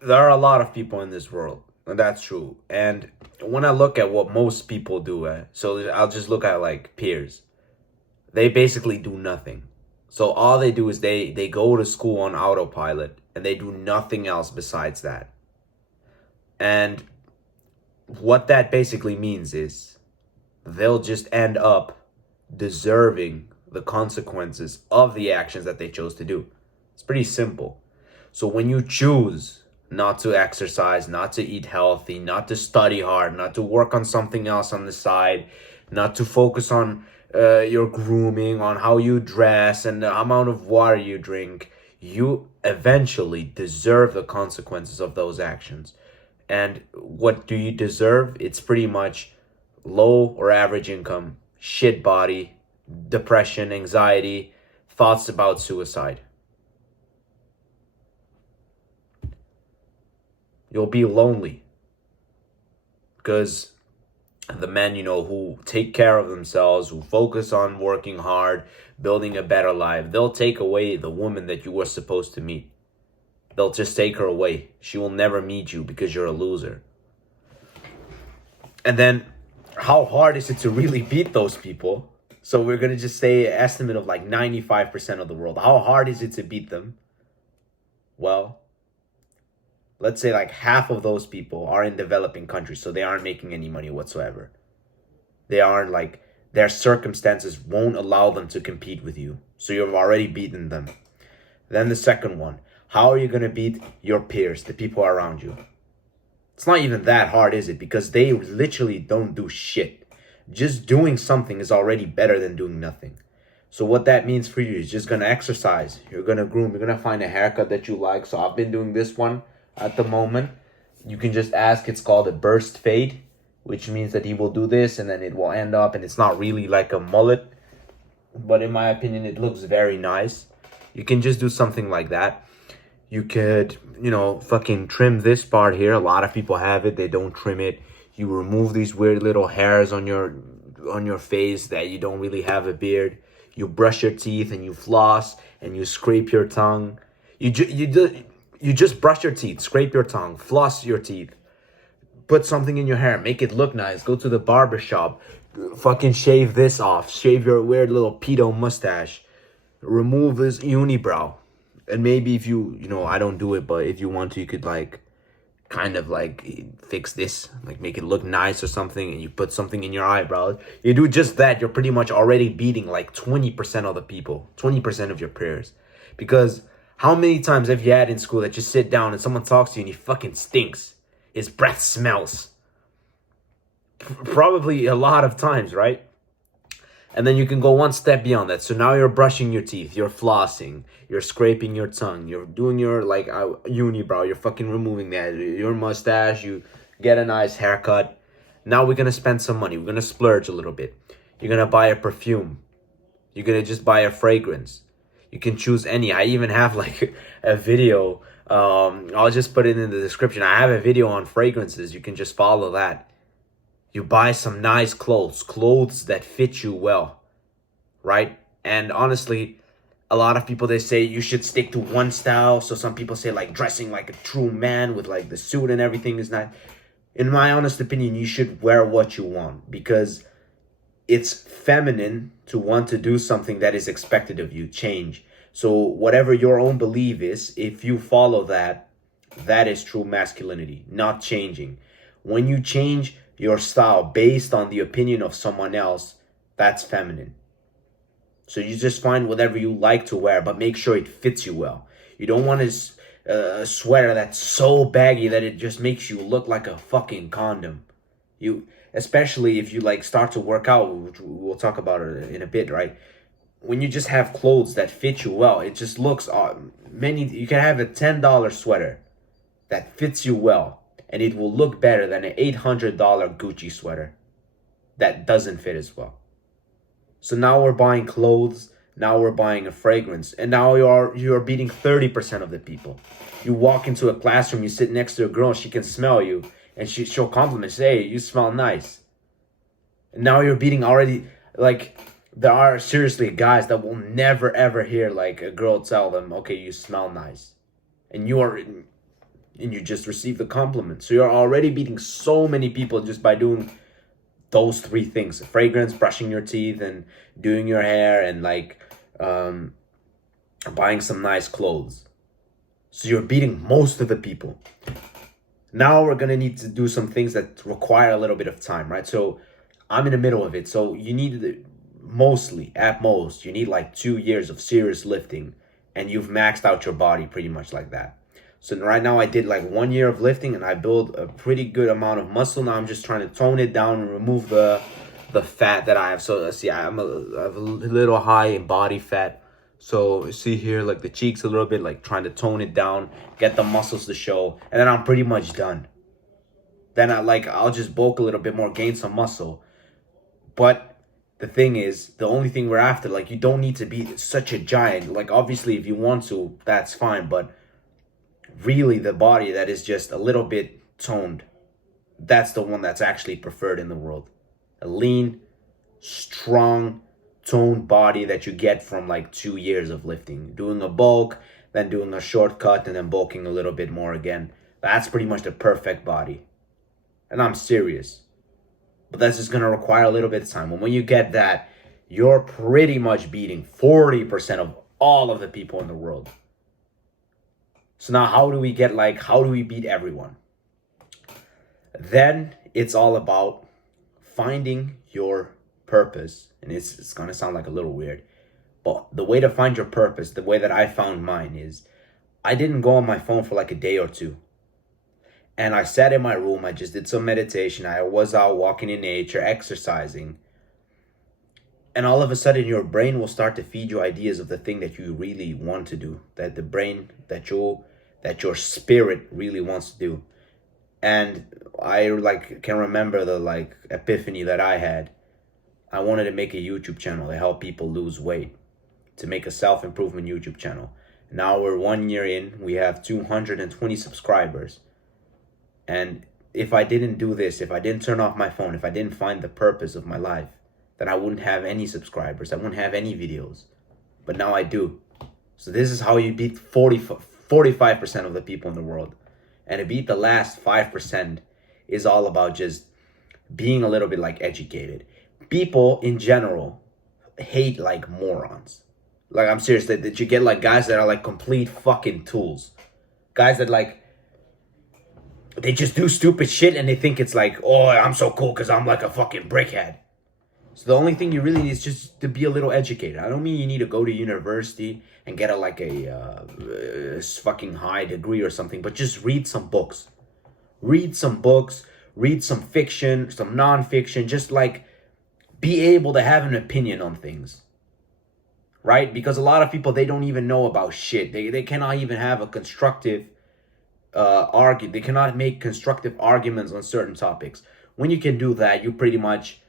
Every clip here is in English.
there are a lot of people in this world, and that's true. And when I look at what most people do, so I'll just look at like peers. They basically do nothing. So all they do is they go to school on autopilot and they do nothing else besides that. And what that basically means is they'll just end up deserving the consequences of the actions that they chose to do. It's pretty simple. So when you choose not to exercise, not to eat healthy, not to study hard, not to work on something else on the side, not to focus on your grooming, on how you dress, and the amount of water you drink, you eventually deserve the consequences of those actions. And what do you deserve? It's pretty much low or average income, shit body, depression, anxiety, thoughts about suicide. You'll be lonely because the men, who take care of themselves, who focus on working hard, building a better life, they'll take away the woman that you were supposed to meet. They'll just take her away. She will never meet you because you're a loser. And then, how hard is it to really beat those people? So we're going to just say an estimate of like 95% of the world. How hard is it to beat them? Well, let's say like half of those people are in developing countries, so they aren't making any money whatsoever. They aren't like, their circumstances won't allow them to compete with you. So you've already beaten them. Then the second one, how are you going to beat your peers, the people around you? It's not even that hard, is it? Because they literally don't do shit. Just doing something is already better than doing nothing. So what that means for you is just going to exercise. You're going to groom. You're going to find a haircut that you like. So I've been doing this one at the moment. You can just ask. It's called a burst fade, which means that he will do this and then it will end up, and it's not really like a mullet, but in my opinion, it looks very nice. You can just do something like that. You could, fucking trim this part here. A lot of people have it. They don't trim it. You remove these weird little hairs on your face that you don't really have a beard. You brush your teeth and you floss and you scrape your tongue. You just brush your teeth, scrape your tongue, floss your teeth, put something in your hair, make it look nice. Go to the barber shop, fucking shave this off, shave your weird little pedo mustache, remove this unibrow. And maybe if I don't do it, but if you want to, you could like kind of like fix this, like make it look nice or something, and you put something in your eyebrows. You do just that, you're pretty much already beating like 20% of the people, 20% of your peers. Because how many times have you had in school that you sit down and someone talks to you and he fucking stinks? His breath smells. Probably a lot of times, right? And then you can go one step beyond that. So now you're brushing your teeth, you're flossing, you're scraping your tongue, you're doing your like unibrow, you're fucking removing that, your mustache, you get a nice haircut. Now we're gonna spend some money. We're gonna splurge a little bit. You're gonna buy a perfume. You're gonna just buy a fragrance. You can choose any. I even have like a video. I'll just put it in the description. I have a video on fragrances. You can just follow that. You buy some nice clothes that fit you well, right? And honestly, a lot of people, they say you should stick to one style. So some people say like dressing like a true man with like the suit and everything is not. In my honest opinion, you should wear what you want, because it's feminine to want to do something that is expected of you, change. So whatever your own belief is, if you follow that, that is true masculinity, not changing. When you change your style based on the opinion of someone else, that's feminine. So you just find whatever you like to wear, but make sure it fits you well. You don't want a sweater that's so baggy that it just makes you look like a fucking condom. Especially if you like start to work out, which we'll talk about it in a bit, right? When you just have clothes that fit you well, it just looks you can have a $10 sweater that fits you well, and it will look better than an $800 Gucci sweater that doesn't fit as well. So now we're buying clothes, now we're buying a fragrance, and now you're beating 30% of the people. You walk into a classroom, you sit next to a girl, she can smell you, and she'll compliment, say, hey, you smell nice. And now you're beating already, like, there are seriously guys that will never ever hear like a girl tell them, okay, you smell nice. And and you just receive the compliment. So you're already beating so many people just by doing those three things: fragrance, brushing your teeth, and doing your hair, and like buying some nice clothes. So you're beating most of the people. Now we're gonna need to do some things that require a little bit of time, right? So I'm in the middle of it. So you need mostly, at most, you need like 2 years of serious lifting, and you've maxed out your body pretty much like that. So right now I did like 1 year of lifting, and I built a pretty good amount of muscle. Now I'm just trying to tone it down and remove the fat that I have. So see, I have a little high in body fat. So see here, like the cheeks a little bit, like trying to tone it down, get the muscles to show, and then I'm pretty much done. Then I'll just bulk a little bit more, gain some muscle. But the thing is, the only thing we're after, like, you don't need to be such a giant. Like, obviously, if you want to, that's fine. But really, the body that is just a little bit toned, that's the one that's actually preferred in the world. A lean, strong, toned body that you get from like 2 years of lifting. Doing a bulk, then doing a shortcut, and then bulking a little bit more again. That's pretty much the perfect body. And I'm serious. But that's just going to require a little bit of time. And when you get that, you're pretty much beating 40% of all of the people in the world. So now how do we beat everyone? Then it's all about finding your purpose. And it's going to sound like a little weird. But the way to find your purpose, the way that I found mine is, I didn't go on my phone for like a day or two. And I sat in my room, I just did some meditation, I was out walking in nature, exercising. And all of a sudden your brain will start to feed you ideas of the thing that you really want to do. That the brain, that your spirit really wants to do. And I can remember the epiphany that I had. I wanted to make a YouTube channel to help people lose weight. To make a self-improvement YouTube channel. Now we're 1 year in, we have 220 subscribers. And if I didn't do this, if I didn't turn off my phone, if I didn't find the purpose of my life, then I wouldn't have any subscribers. I wouldn't have any videos. But now I do. So this is how you beat 45% of the people in the world. And to beat the last 5% is all about just being a little bit educated. People in general hate like morons. Like, I'm serious, that you get guys that are complete fucking tools. Guys that they just do stupid shit and they think it's oh, I'm so cool because I'm like a fucking brickhead. So the only thing you really need is just to be a little educated. I don't mean you need to go to university and get a fucking high degree or something, but just read some books. Read some books, read some fiction, some non-fiction, just be able to have an opinion on things. Right? Because a lot of people, they don't even know about shit. They cannot even have a constructive they cannot make constructive arguments on certain topics. When you can do that, you pretty much,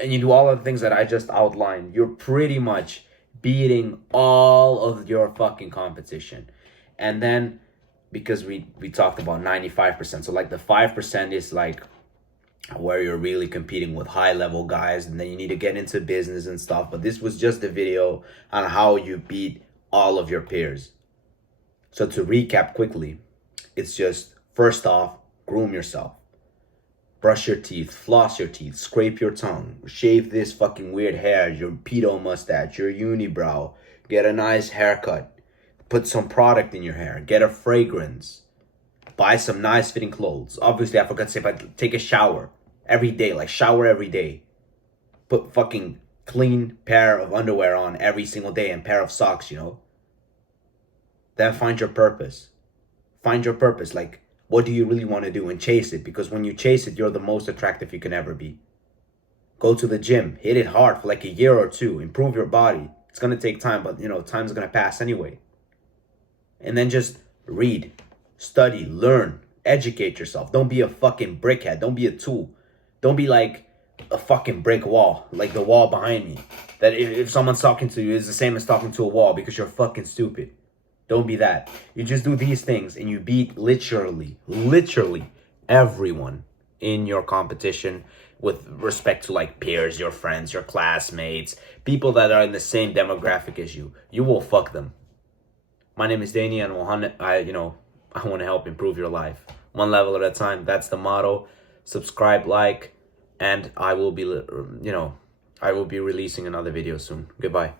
and you do all of the things that I just outlined, you're pretty much beating all of your fucking competition. And then, because we talked about 95%, so the 5% is where you're really competing with high level guys, and then you need to get into business and stuff. But this was just a video on how you beat all of your peers. So to recap quickly, it's just, first off, groom yourself. Brush your teeth, floss your teeth, scrape your tongue, shave this fucking weird hair, your pedo mustache, your unibrow, get a nice haircut, put some product in your hair, get a fragrance, buy some nice fitting clothes. Obviously, I forgot to say, but take a shower every day, shower every day. Put fucking clean pair of underwear on every single day and pair of socks, Then find your purpose. Find your purpose. What do you really want to do, and chase it? Because when you chase it, you're the most attractive you can ever be. Go to the gym. Hit it hard for a year or two. Improve your body. It's going to take time, but, time's going to pass anyway. And then just read, study, learn, educate yourself. Don't be a fucking brickhead. Don't be a tool. Don't be a fucking brick wall, like the wall behind me. That if someone's talking to you, it's the same as talking to a wall because you're fucking stupid. Don't be that. You just do these things and you beat literally everyone in your competition with respect to peers, your friends, your classmates, people that are in the same demographic as you. You will fuck them. My name is Danny, and I I want to help improve your life. One level at a time. That's the motto. Subscribe, like, and I will be, I will be releasing another video soon. Goodbye.